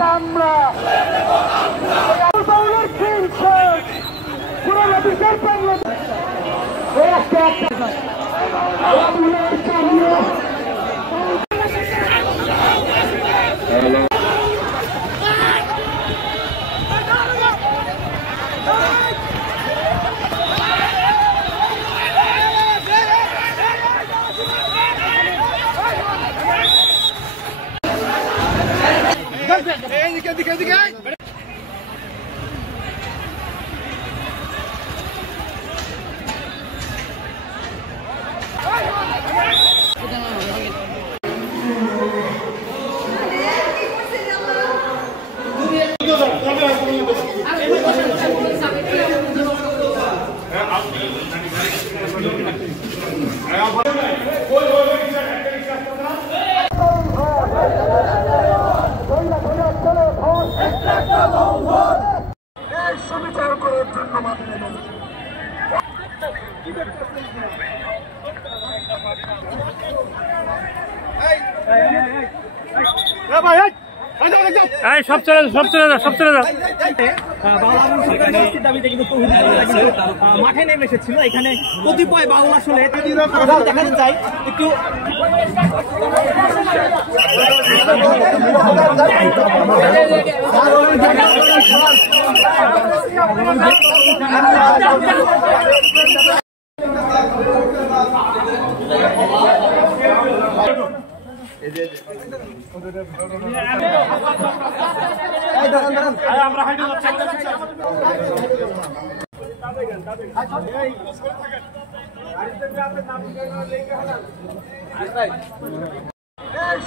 আমরা পুরো বিচার সুবিচার করার জন্য সব চলে যা দাবিতে কিন্তু মাঠে নেমে এসেছিল। এখানে কতিপয় বাউল আসলে দেখাতে চাই একটু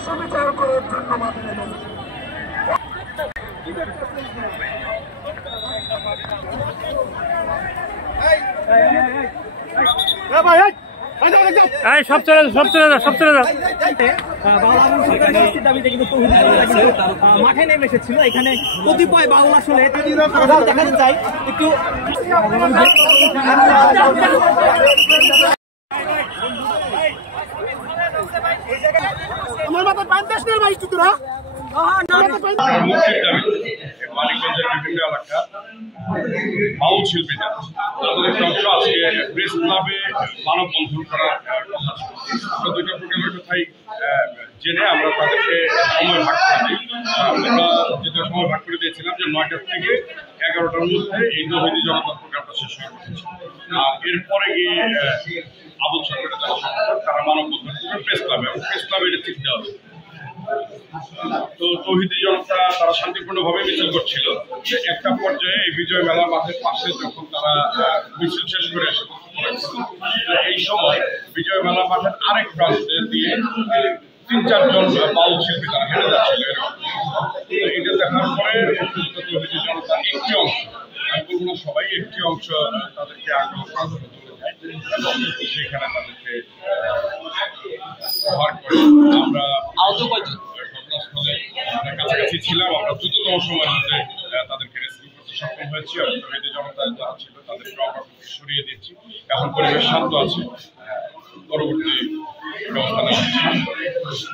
সুবিচার করার জন্য সব চলে যা দাবিতে কিন্তু মাঠে নেমে এসেছিল। এখানে কতিপয় বাউল আসলে দেখাতে চাই একটু আমার মাথায় 50 ভাই তোরা মানিকগঞ্জের বিভিন্ন এলাকা বাউল শিল্পীরা তাদের একটা অংশ আজকে প্রেস ক্লাবে মানববন্ধন করার কথা ছিল। আমরা দুইটা প্রোগ্রামের কথাই জেনে আমরা তাদেরকে সময় ভাগ করে দিই। আমরা যেটা সময় ভাগ করে দিয়েছিলাম যে 9টা থেকে 11টার মধ্যে এই তৌহিদি জনতা প্রোগ্রামটা শেষ হয়ে গেছে। আর এরপরে গিয়ে আবুল সরকারের যারা সংগঠন তারা মানববন্ধন করবে প্রেস ক্লাবে, এবং প্রেস ক্লাবে এটা ঠিক দেওয়া হবে। তো তৌহিদি জনতা তারা শান্তিপূর্ণভাবে মিছিল করছিল। একটা পর্যায়ে এই বিজয় মেলা মাঠের পাশে যখন তারা মিছিল শেষ করে এসে এই সময় বিজয় মেলা মাঠের আরেক প্রান্তে দিয়ে 3-4 জন বাউল শিল্পী তারা হেঁটে যাচ্ছিল। এটা দেখার পরে তৌহিদি জনতা একটি অংশ, আমি বলবো না সবাই, একটি অংশ তাদেরকে আগ্রহ প্রান্ত এবং সেখানে তাদেরকে ব্যবহার করে আমরা ঘটনাস্থলে কাছাকাছি ছিলাম। আমরা দ্রুততম সময়ের মধ্যে তাদেরকে রেস্কিউ করতে সক্ষম হয়েছি এবং তৌহিদি জনতা যারা ছিল তাদেরকে আমরা সরিয়ে দিচ্ছি। এখন পরিবেশ শান্ত আছে, পরবর্তী ব্যবস্থা নেওয়া হচ্ছে।